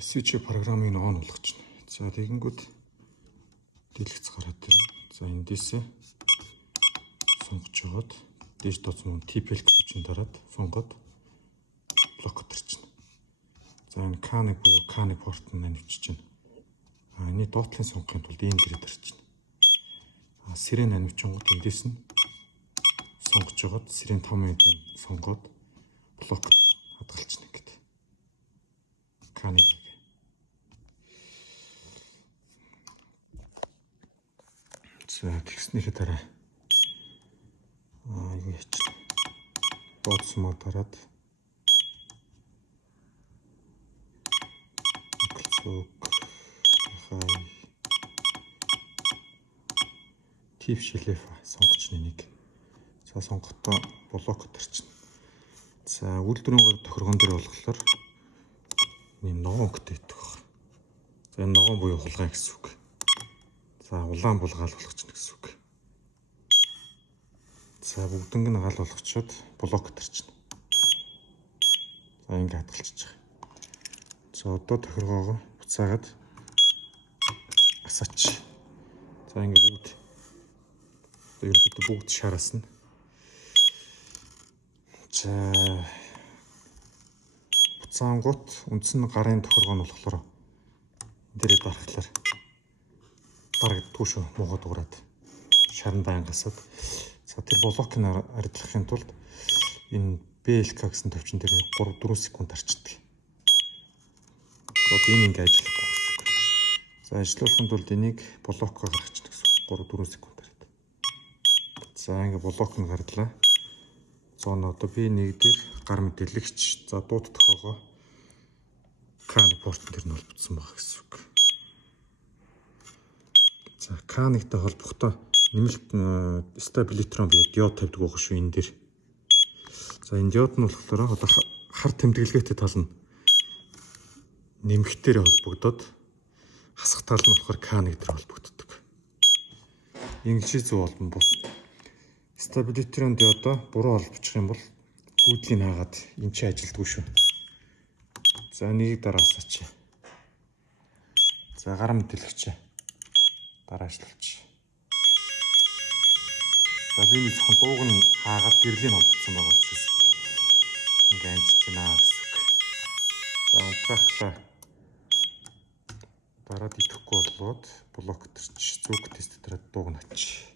switch программыг on болгочихно. За тэгэнгүүт дэлгэц гараад ирнэ. За эндээсээ сонгож жоод дээш тооцсон TPL ключийн дараад сонгоод блок өтөрчнө. За энэ K1 буюу K1 порт нь навчиж байна. Эний доотлын сонгохын тулд ийм гэрээд ирчихнэ. Сирен навчингууд эндээс нь сонгож жоод сирен 5 сонгоод блок хадгалчихна гэдэг. K1 за тэгснийхээ дараа юу яач дооцсон мод дараад тип шилэф сонгоч нэг. За сонгохдоо блок төрчихнэ. За үйлдвэрийн гар тохиргон дээр болохоор ийм ногоон өнгөтэй идэх баг. За энэ ногоон буюу хулгай гэсэн үг. За улаан бол гал болгочихно гэсэн үг. За бүгднийг нь гал болгочоод блок төрчихнэ. За ингэ хадгалчих. За одоо тохиргоогоо буцаагаад асаач. За ингэ бүгд шараас нь. За буцаангууд үндсэн гарын тохиргоо нь болохоор дээрээ дарахлаар дарагддаггүй шүү. Муухай дуурайд шарн байн гасаад. За тэр блокийг арилгахын тулд энэ BLK гэсэн төвчин дээр 3-4 секунд арчдаг. Одоо энэ ингэ ажиллахгүй гэсэн үг. За ажиллуулахын тулд энийг блокоо гаргачихна гэсэн үг. 3-4 секунд ард. За ингэ блок нь гарлаа. Зон одоо B1 дээр гар мэдээлэгч за дууд тохиогоо K1 порт дээр нь холбогдсон байгаа гэсэн үг. За K1-тэй холбохдоо нэмэлт стабилитрон буюу диод тавьдаг байгаа шүү энэ дээр. За энэ диод нь болохоор одоо хар тэмдэглэгээтэй тал нь нэмэхтээр холбогдоод хасах тал нь болохоор K1 дээр холбогддог. Ингэж зөв болно бол стабилитрон диодоо буруу холбочих юм бол гүйдлийн хаагаад энэ ч ажилдгүй шүү. За нэг дараа асаач. За гар мэдээлэгч дараа ажиллуулчих. За би нэг зөвхөн дууг нь хаагаад гэрлийн холбогдсон байгаа учраас ингээ амжиж байна гэсэн үг. За унтраахлаа дараад идэхгүй болоод блок төрч зүг тест дээр дууг нь ач.